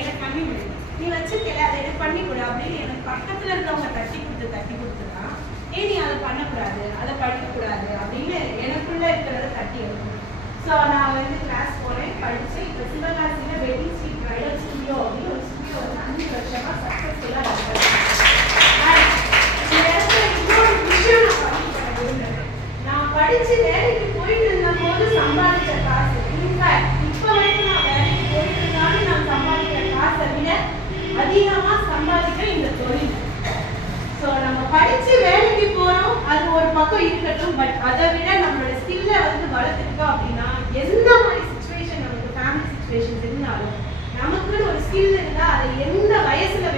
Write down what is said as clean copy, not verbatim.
எனக்கு பண்ணி விடு, நீ வச்சுக்கல அதை எனக்கு பண்ணி கொடு அப்படின்னு எனக்கு பக்கத்துல இருந்தவங்க தட்டி கொடுத்துதான் நீ அதை பண்ணக்கூடாது, அதை படிக்கக்கூடாது அப்படின்னு எனக்குள்ள இருக்கிறத தட்டி எடுக்கணும். ஸோ நான் வந்து கிளாஸ் போனேன், படித்தேன். இப்போ சிவகாசியில் வெட்டிங் ஸ்ட்ரீட் பிரைடல் ஸ்டுடியோ அப்படின்னு ஒரு ஸ்டுடியோ வந்து 5 வருஷமாக சக்ஸஸ்ஃபுல்லாக இந்த இடத்துல இன்னொரு விஷயம் நான் பண்ண விரும்புகிறேன். நான் படித்து வேலைக்கு போயிட்டு இருந்தபோது சம்பாதிச்ச காசு, இன்ஃபேக்ட் இப்போ வரைக்கும் நான் வேலைக்கு போயிட்டு இருந்தாலும் நான் சம்பாதிக்கிற காசை விட அதிகமாக சம்பாதிக்க இந்த தொழில். ஸோ நம்ம படித்து வேலைக்கு போகிறோம், அது ஒரு பக்கம் இருக்கட்டும். பட் அதை விட நம்மளோட ஸ்கில்லை வந்து வளர்த்துருக்கோம் அப்படின்னா எந்த மாதிரி சுச்சுவேஷன், நமக்கு ஃபேமிலி சுச்சுவேஷன்ஸ் இருந்தாலும் நமக்குன்னு ஒரு ஸ்கில் இருந்தால் அதை எந்த வயசுல